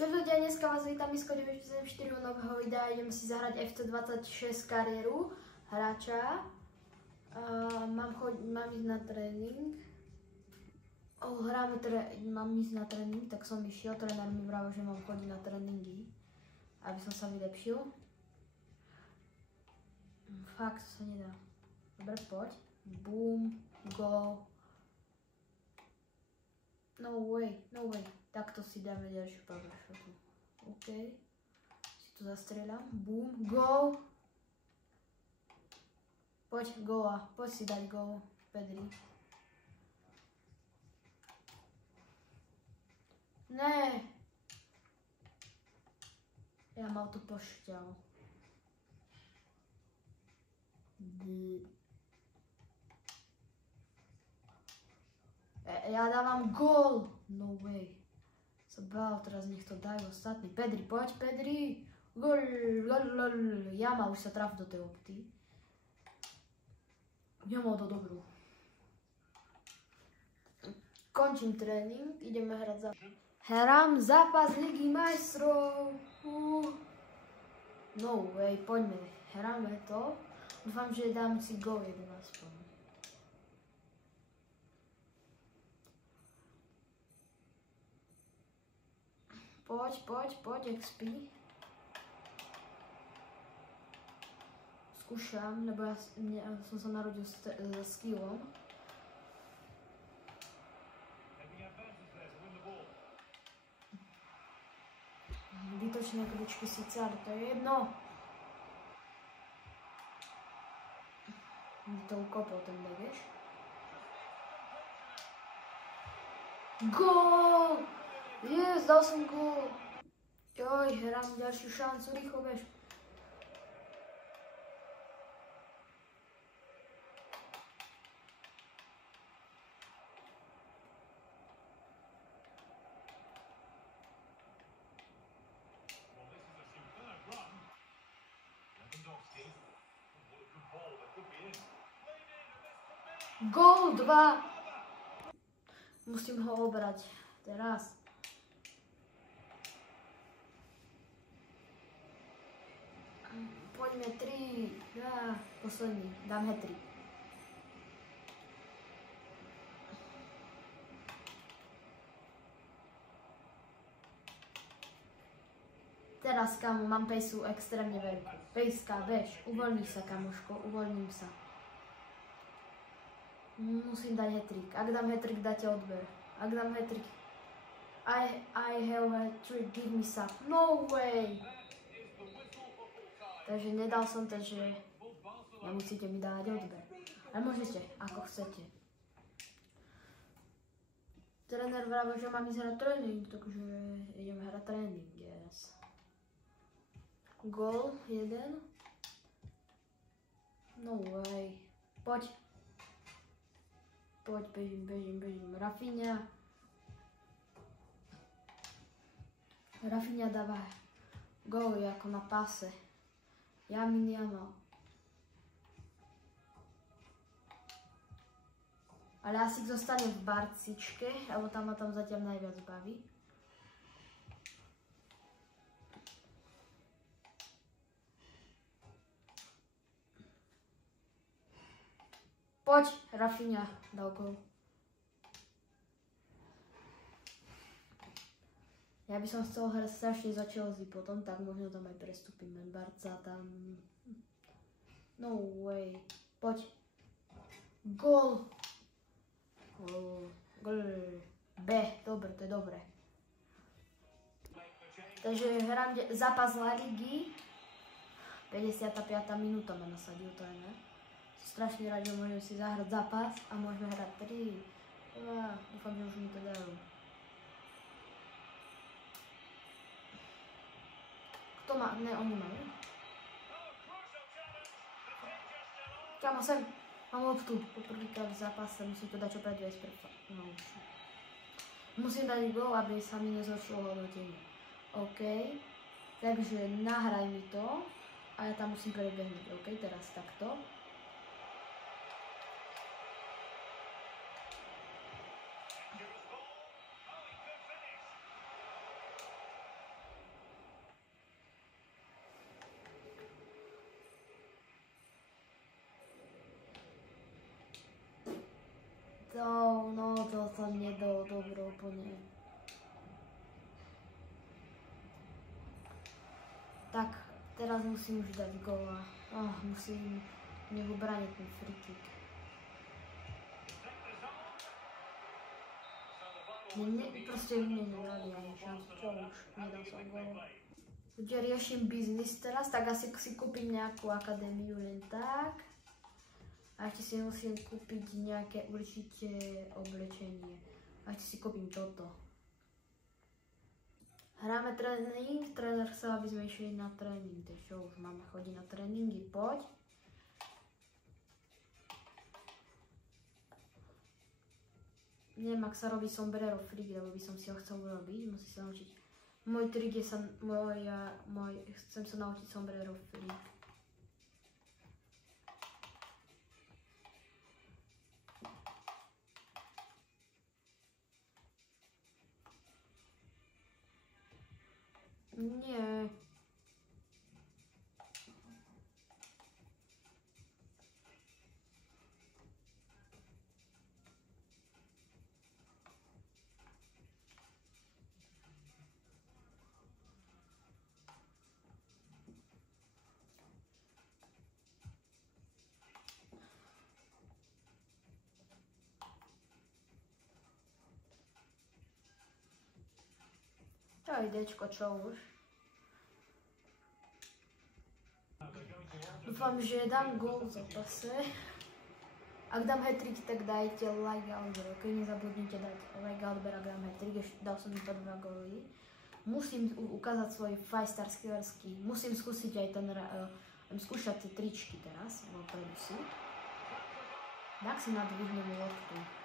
Čo ľudia, dneska vás vítam Misko 974 nového videa, idem si zahrať FC26 kariéru hráča. Mám ísť na tréning. Mám ísť na tréning, tak som išiel, tréner mi vravel, že mám chodiť na tréningy, aby som sa vylepšil. Fakt, to sa nedá. Dobre, poď. Boom, go. No way. Takto si dáme ďalšiu power shotu. OK. Si tu zastrieľam. Boom, go. Poď, go a poď si dať go, Pedri. Ne. Ja mal tu pošťal. Ja dávam gól. No way. Sa bál, teraz nech to dajú ostatní. Pedri, poď, Pedri. Gól. Jama už sa traf do tej opty. Nemal to dobrú. Končím tréning, ideme hrať za... Hrám zápas Ligy majstrov. No way, poďme. Hráme to. Dúfam, že dám si gól jeden aspoň. Poď, XP. Skúšam, lebo ja som sa narodil s skillom. Výtočné kličky síce, ale to je jedno. Mi to ukopol ten begeš. Gól! Yes, dal som gól. Joj, hrám ďalšiu šancu, rýchlo bež. Gól 2. Musím ho obrať teraz. Poďme 3, posledný, dám hat-trick. Teraz, kamo, mám pejsu extrémne veľkú. Pejska, bež, uvoľni sa, kamoško, uvoľním sa. Musím dať hat-trick. Ak dám hat-trick, dáte odber. Ak dám hat-trick, I have hat-trick, give me some. No way! Takže nedal som, takže nemusíte mi dávať odber. Ale môžete, ako chcete. Tréner vravel, že mám ísť hrať tréning, takže ideme hrať tréning, yes. Gól 1. No way. Poď. Poď, bežím. Rafinha dáva góly ako na páse. Yamin Yamal. Ale asi zostane v Barcičke, lebo tam ma tam zatiaľ najviac baví. Poď, Rafinha dal gól. Ja by som chcel hrať strašne za Chelsea potom, tak možno tam aj prestúpime. Barca tam... No way. Poď. Gól. Gól. B. Dobre, to je dobré. Takže hrám zápas La Ligy. 55. minúta ma nasadil, to je ne? Strašne rád, že môžem si zahrať zápas a môžeme hrať 3. Dúfam, že už mi to dajú. Kto má? Ne, oni majú. Kámo, sem. Mám loptu. Poprvýkrát v zápase musím to dať čo predviesť pre fanúšikov. Musím dať gól, aby sa mi nezhoršilo hodnotenie. OK. Takže nahraj mi to a ja tam musím prebehnúť. OK, teraz takto. to nedobro úplne. Tak, teraz musím už dať góla. Musím neho brániť ten free kick. Proste mne nedali ani šancu, čo už, nedal som gól. Keď riešim biznis teraz, tak asi si kúpim nejakú akadémiu len tak. A ešte si musím kúpiť nejaké určite oblečenie. A ešte si kúpim toto. Hráme tréning, tréner chce, aby sme išli na tréning. Takže čo, už máme chodiť na tréningy, poď. Neviem, ak sa robí sombrero flick, lebo by som si ho chcel urobiť, musím sa naučiť. Môj trik je chcem sa naučiť sombrero flick. Nie. Čo idečko, čo už? Dúfam, že dám gól v zápase. Ak dám hat-trick, tak dajte like a odber. Ok, nezabudnite dať like a odber, ak dám hat-trick. Dal som iba 2 góly. Musím ukázať svoj 5-star skillerský. Musím skúsiť aj ten, skúšať tie tričky teraz. Dopredu si. Tak si nadvihnem loptu.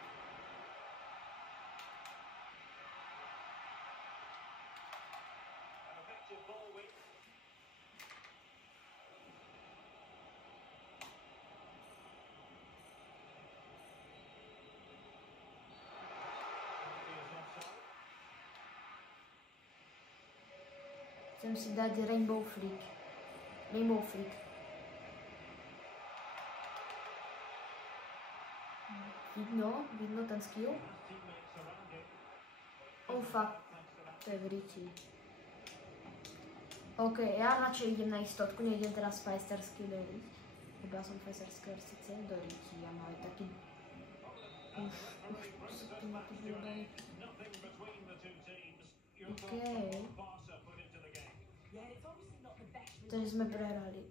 Chcem si dať Rainbow Flick. Rainbow Flick. Vidno ten skill. Oh fuck, to je v riti. Ok, ja radšej idem na istotku, nejdem teraz 5-star skilleriť. Lebo ja som 5-star skiller síce do riti, ja mám aj taký... Už sa to ma tu vybrali. Ok. Takže sme prehrali.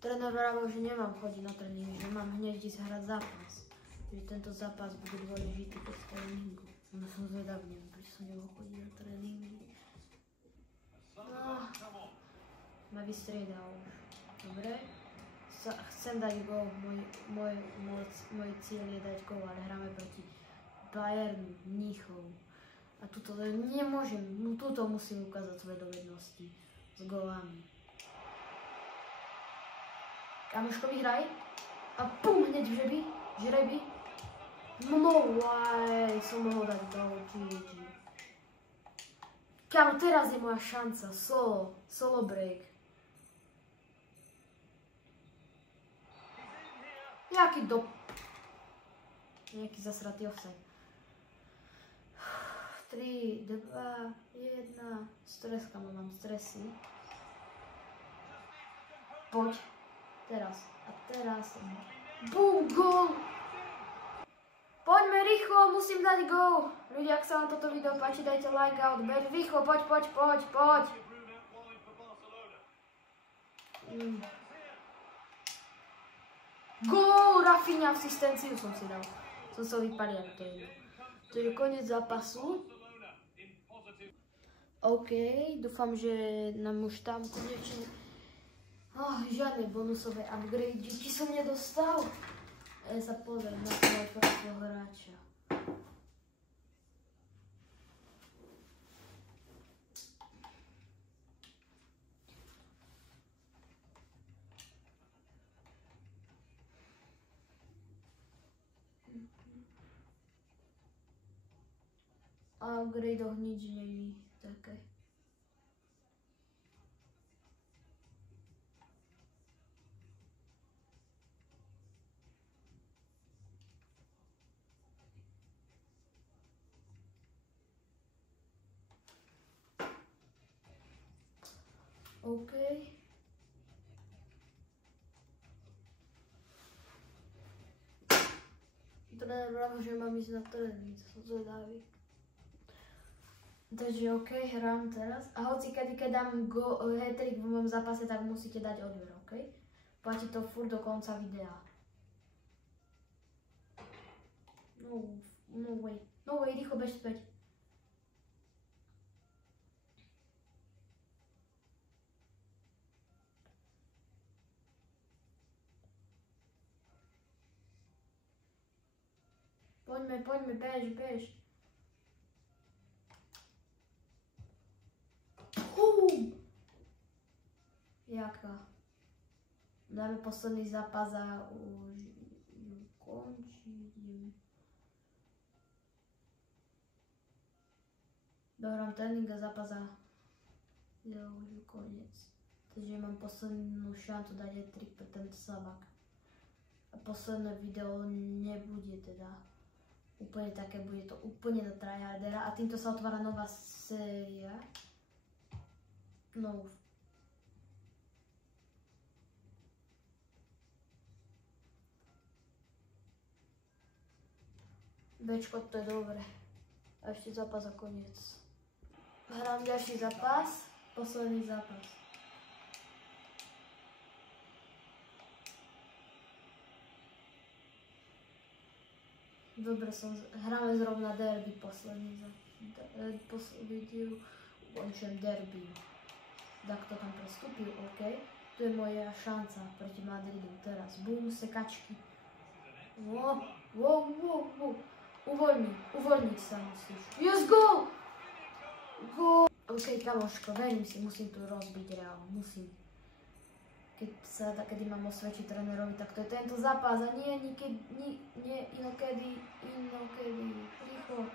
Tréner vravel, že nemám chodiť na tréning, že mám hneď ísť hrať zápas. Takže tento zápas bude dôležitý pod tréningu. No som zvedavý, neviem, prečo som nemohol chodiť na tréningy. Ma vystriedal už. Dobre. Chcem dať gól, môj cieľ je dať gól, ale hráme proti Bayernu, Mníchov. A tuto nemôžem, tuto musím ukázať svoje dovednosti s gólami. Kamoško, vyhraj. A pum, hneď žreby. No way, som mohol dať gól, GG. Kámo, teraz je moja šanca, solo break. Nejaký zasratý offside. 3, 2, 1, stres, kamo, mám stresy. Poď. Teraz. A teraz. Bum, gól! Poďme rýchlo, musím dať gól. Ľudia, ak sa vám toto video páči, dajte like a odber. Rýchlo, poď. Gól! Rafinha, asistenciu som si dal. Som sa vypalial, to je. To je koniec zápasu. OK, dúfam, že nám už tam konečne... žiadne bonusové upgrade, som nedostal. Ja sa pozriem na toho prvého hráča. A upgradeoch nič není také. OK. Tréner vravel, že mám ísť na tréning, som zvedavý. Takže OK, hrám teraz. A hoci keď dám hat-trick v mojom zápase, tak musíte dať odber, OK? Platí to furt do konca videa. No way. No way, rýchlo bež späť. Poďme, bež. Jaká? Dáme posledný zápas a už ju končím. Dohrám tréning a zápas a už je koniec. Takže mám poslednú šancu dať hat-trick pre tento slabák. A posledné video nebude teda úplne také, bude to úplne na tryhardera a týmto sa otvára nová séria. No. Bčko, to je dobre. A ešte zápas a koniec. Hrám ďalší zápas, posledný zápas. Dobre, hráme zrovna derby posledný video. Ukončujem derby. Tak to tam prestúpil, OK. Tu je moja šanca proti Madridu teraz. Bum, sekačky. Wow. Uvoľniť sa musíš. Yes, goal! Goal! OK, kamoško, verím si, musím tu rozbiť Real, musím. Kedy mám osvedčiť trénerovi, tak to je tento zápas a nie inokedy, rýchlo.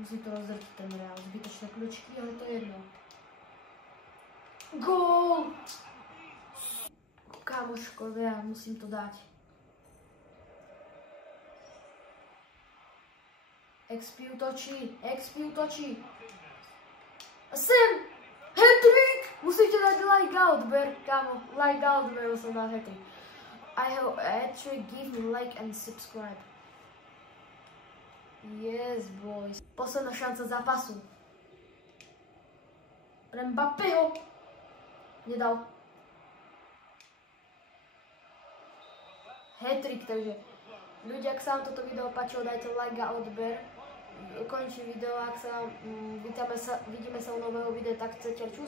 Musím to rozdrtiť ten Real, zbytočné kľúčky, ale to je jedno. Goal! Kamoško, Real, musím to dať. XP útočí. Sem! Hat-trick! Musíte dať like a odber, kamo. Like a odber, som dal hat-trick. I have a hat-trick, give me like and subscribe. Yes, boys. Posledná šanca zápasu. Pre Mbappého. Nedal. Hat-trick, takže ľudia, ak sa vám toto video páčilo, dajte like a odber. Končím video, ak sa vidíme sa u nového videa, tak chcete čuť.